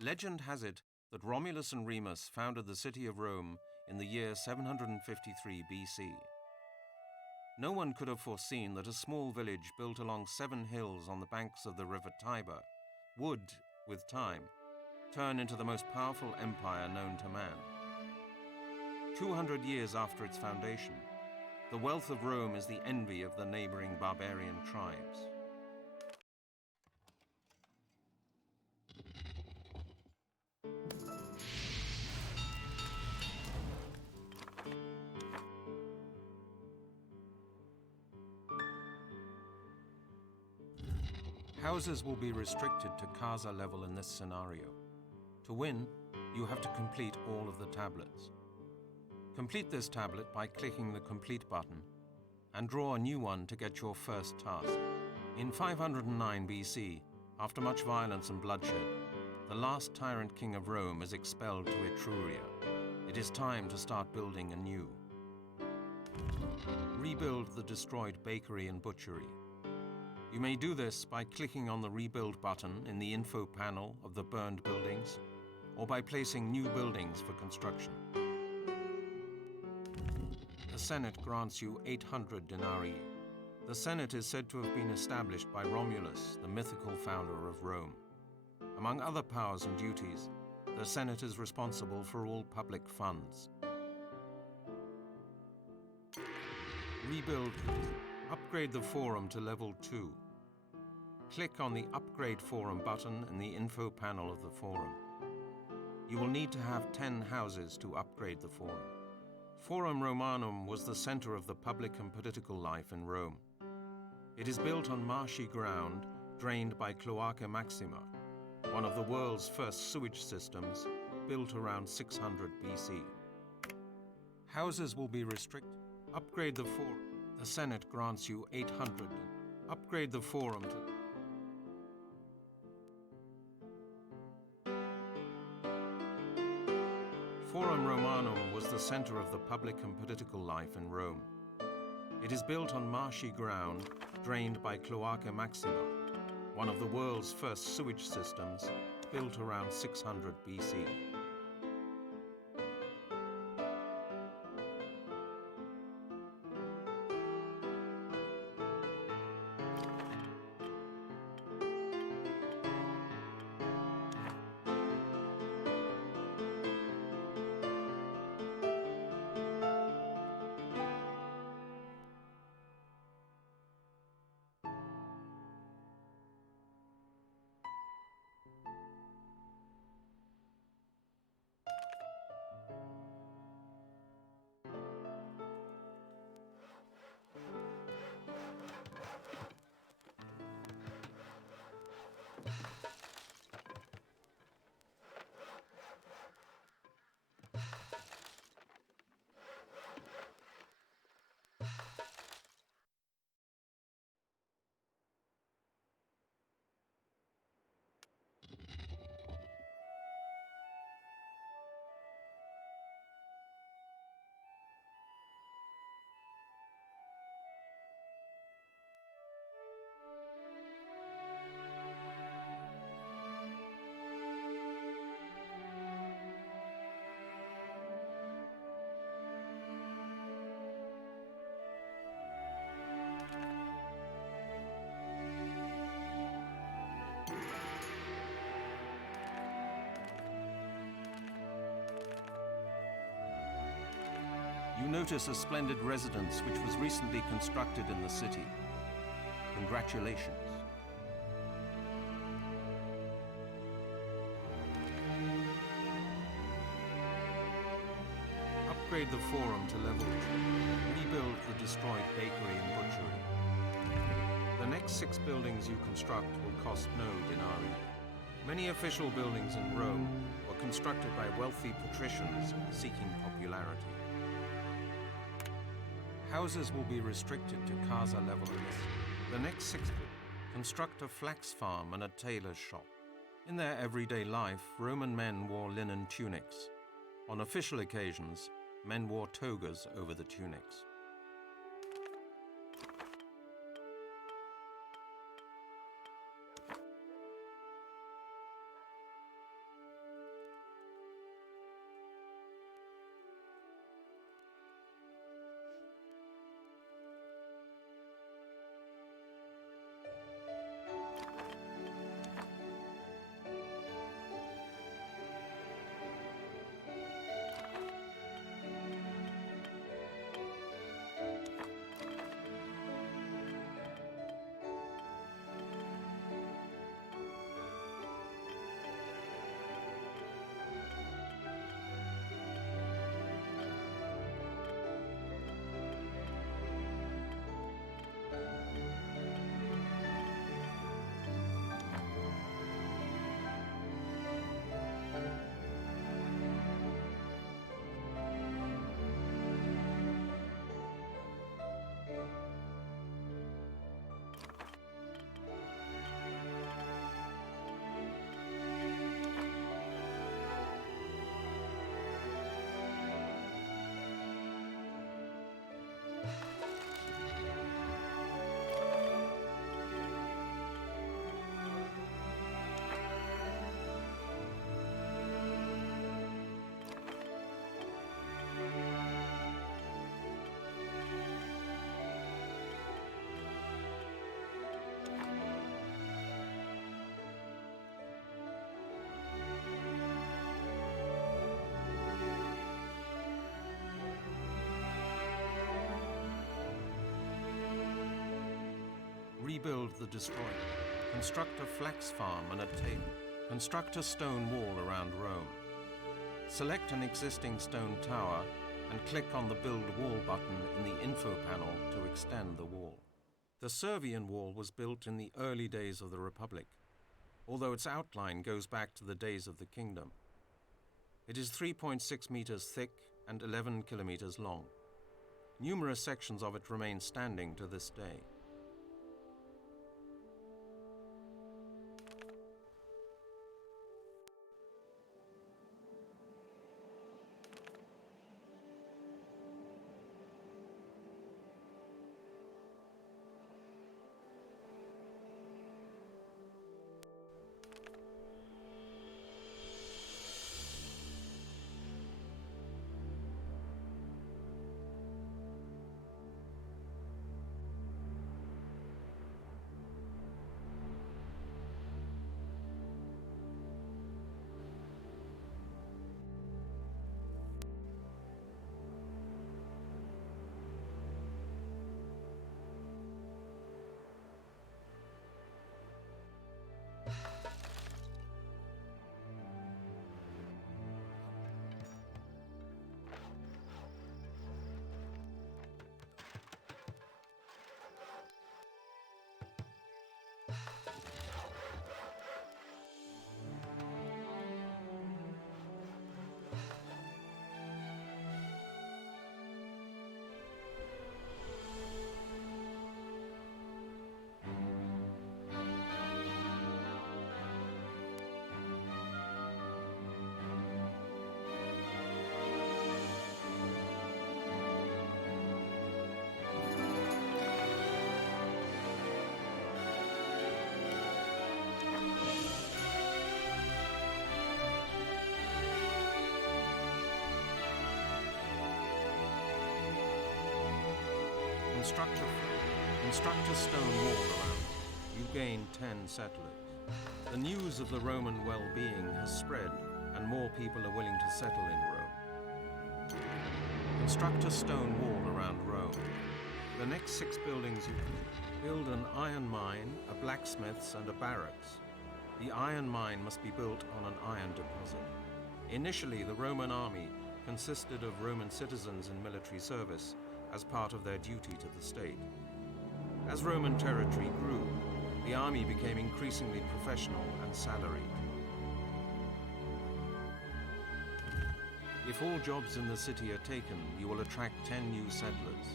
Legend has it that Romulus and Remus founded the city of Rome in the year 753 BC. No one could have foreseen that a small village built along 7 hills on the banks of the river Tiber would, with time, turn into the most powerful empire known to man. 200 years after its foundation, the wealth of Rome is the envy of the neighboring barbarian tribes. Houses will be restricted to Casa level in this scenario. To win, you have to complete all of the tablets. Complete this tablet by clicking the Complete button and draw a new one to get your first task. In 509 BC, after much violence and bloodshed, the last tyrant king of Rome is expelled to Etruria. It is time to start building anew. Rebuild the destroyed bakery and butchery. You may do this by clicking on the Rebuild button in the info panel of the burned buildings, or by placing new buildings for construction. The Senate grants you 800 denarii. The Senate is said to have been established by Romulus, the mythical founder of Rome. Among other powers and duties, the Senate is responsible for all public funds. Rebuild. Upgrade the forum to level 2. Click on the Upgrade Forum button in the info panel of the forum. You will need to have 10 houses to upgrade the forum. Forum Romanum was the center of the public and political life in Rome. It is built on marshy ground drained by Cloaca Maxima, one of the world's first sewage systems, built around 600 BC. Houses will be restricted. Upgrade the forum. The Senate grants you 800. Upgrade the forum to... Forum Romanum was the center of the public and political life in Rome. It is built on marshy ground drained by Cloaca Maxima, one of the world's first sewage systems, built around 600 BC. You notice a splendid residence which was recently constructed in the city. Congratulations. Upgrade the forum to level 2. Rebuild the destroyed bakery and butchery. The next 6 buildings you construct will cost no denarii. Many official buildings in Rome were constructed by wealthy patricians seeking popularity. Houses will be restricted to Casa level. The next 6 construct a flax farm and a tailor's shop. In their everyday life, Roman men wore linen tunics. On official occasions, men wore togas over the tunics. rebuild the destroyed. Construct a flax farm and a tape. Construct a stone wall around Rome. Select an existing stone tower and click on the Build Wall button in the info panel to extend the wall. The Servian wall was built in the early days of the Republic, although its outline goes back to the days of the kingdom. It is 3.6 meters thick and 11 kilometers long. Numerous sections of it remain standing to this day. Construct a stone wall around it. You gain 10 settlers. The news of the Roman well-being has spread, and more people are willing to settle in Rome. Construct a stone wall around Rome. The next 6 buildings you can build an iron mine, a blacksmith's, and a barracks. The iron mine must be built on an iron deposit. Initially, the Roman army consisted of Roman citizens in military service as part of their duty to the state. As Roman territory grew, the army became increasingly professional and salaried. If all jobs in the city are taken, you will attract 10 new settlers.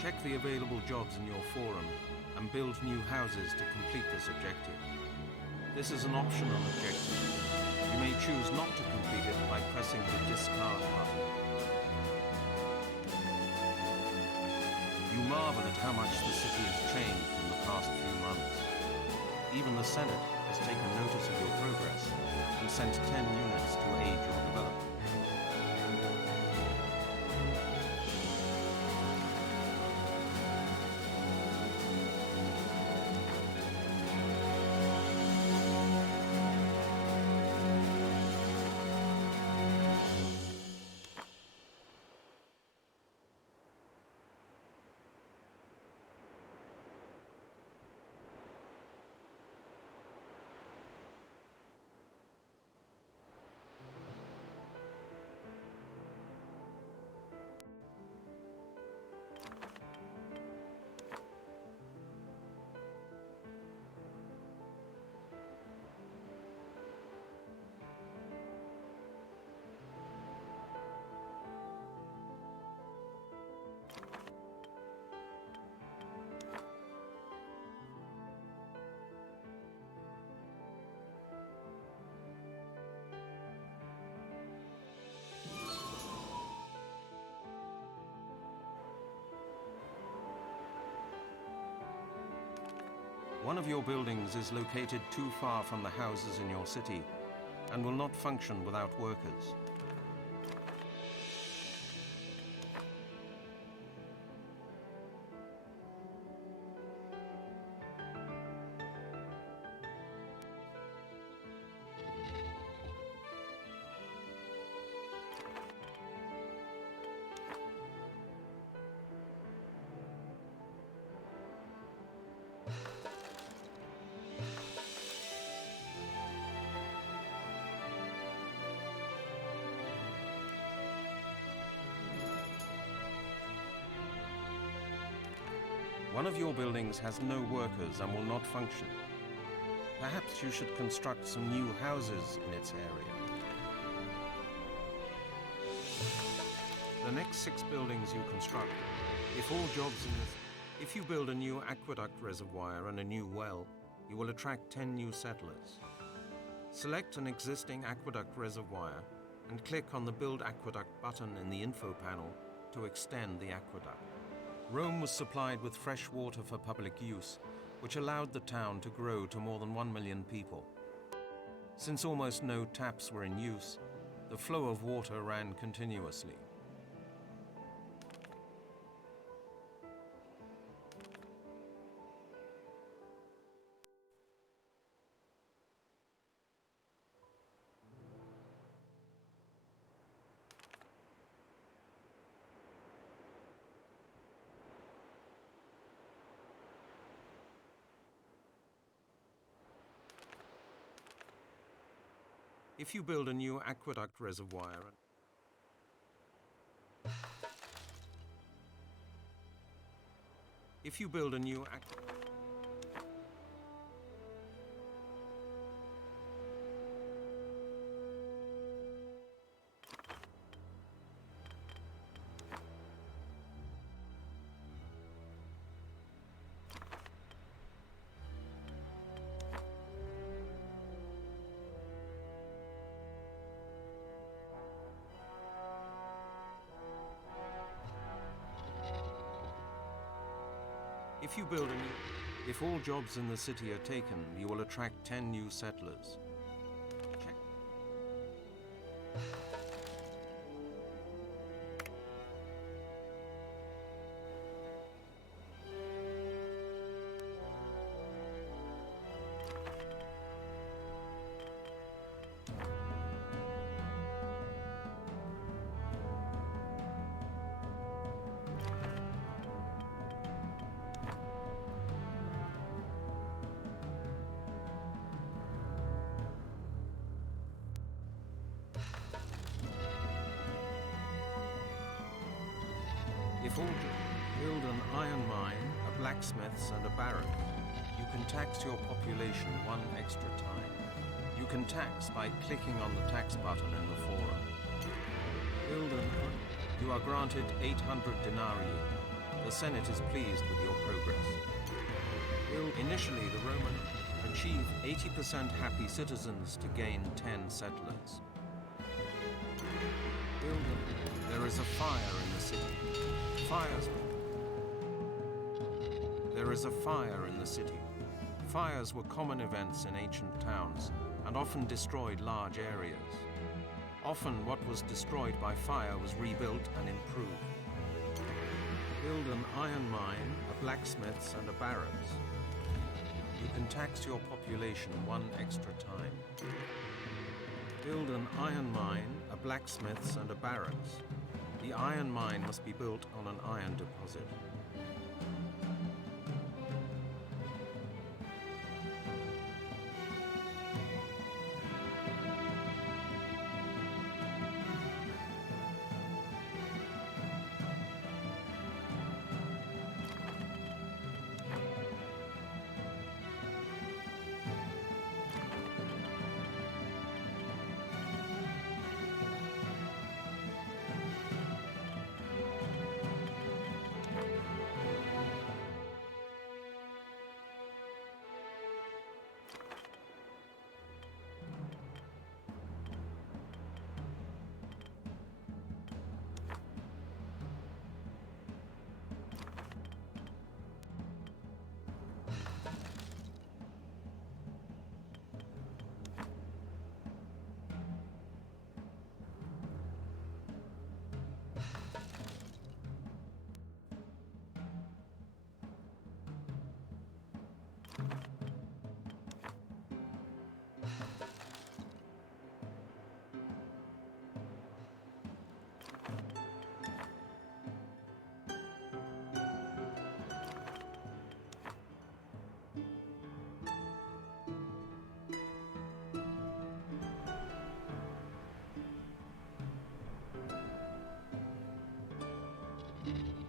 Check the available jobs in your forum and build new houses to complete this objective. This is an optional objective. You may choose not to complete it by pressing the discard button. You marvel at how much the city has changed in the past few months. Even the Senate has taken notice of your progress and sent 10 units to aid your development. One of your buildings is located too far from the houses in your city and will not function without workers. One of your buildings has no workers and will not function. Perhaps you should construct some new houses in its area. The next 6 buildings you construct, if you build a new aqueduct reservoir and a new well, you will attract 10 new settlers. Select an existing aqueduct reservoir and click on the Build Aqueduct button in the info panel to extend the aqueduct. Rome was supplied with fresh water for public use, which allowed the town to grow to more than 1 million people. Since almost no taps were in use, the flow of water ran continuously. If you build a new aqueduct reservoir, if all jobs in the city are taken, you will attract 10 new settlers. Build an iron mine, a blacksmith's and a barracks. You can tax your population 1 extra time. You can tax by clicking on the tax button in the forum. You are granted 800 denarii. The Senate is pleased with your progress. Initially, the Roman achieve 80% happy citizens to gain 10 settlers. There is a fire in the city. There is a fire in the city. Fires were common events in ancient towns and often destroyed large areas. Often what was destroyed by fire was rebuilt and improved. Build an iron mine, a blacksmith's and a barracks. You can tax your population 1 extra time. Build an iron mine, a blacksmith's and a barracks. The iron mine must be built on an iron deposit.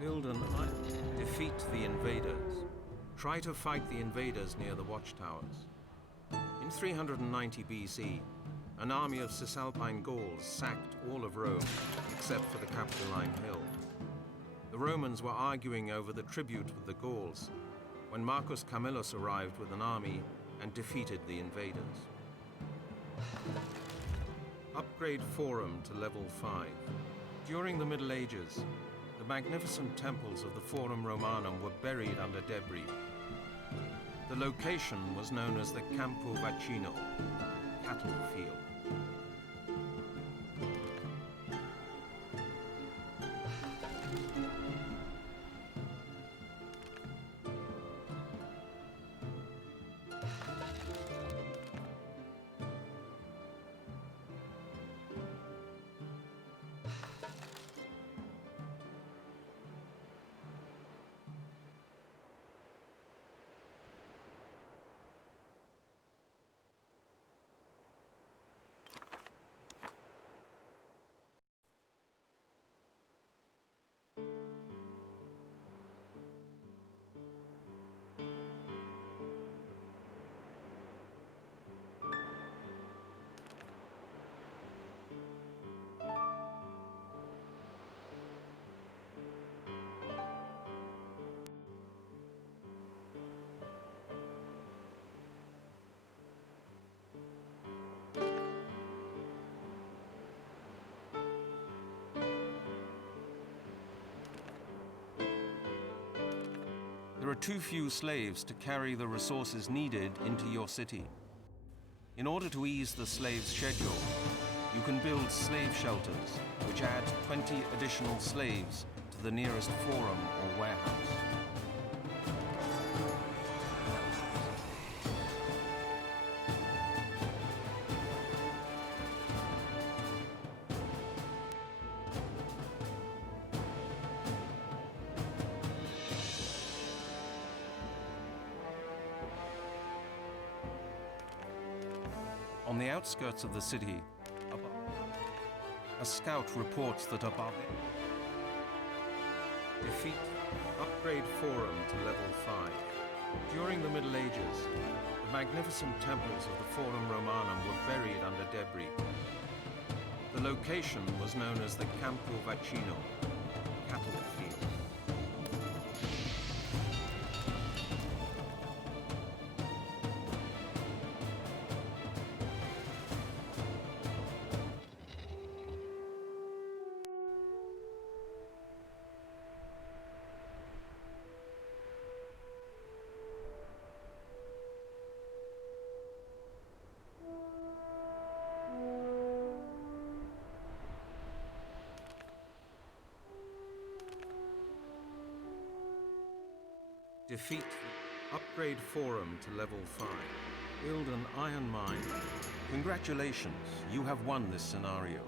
Build an iron. Defeat the invaders. Try to fight the invaders near the watchtowers. In 390 BC, an army of Cisalpine Gauls sacked all of Rome, except for the Capitoline Hill. The Romans were arguing over the tribute with the Gauls when Marcus Camillus arrived with an army and defeated the invaders. Upgrade Forum to level 5. During the Middle Ages, the magnificent temples of the Forum Romanum were buried under debris. The location was known as the Campo Vaccino, cattle field. There are too few slaves to carry the resources needed into your city. In order to ease the slaves' schedule, you can build slave shelters, which add 20 additional slaves to the nearest forum or warehouse. On the outskirts of the city, a scout reports that above it. Defeat, upgrade Forum to level 5. During the Middle Ages, the magnificent temples of the Forum Romanum were buried under debris. The location was known as the Campo Vaccino, cattle field. Defeat, upgrade Forum to level 5. Build an iron mine. Congratulations, you have won this scenario.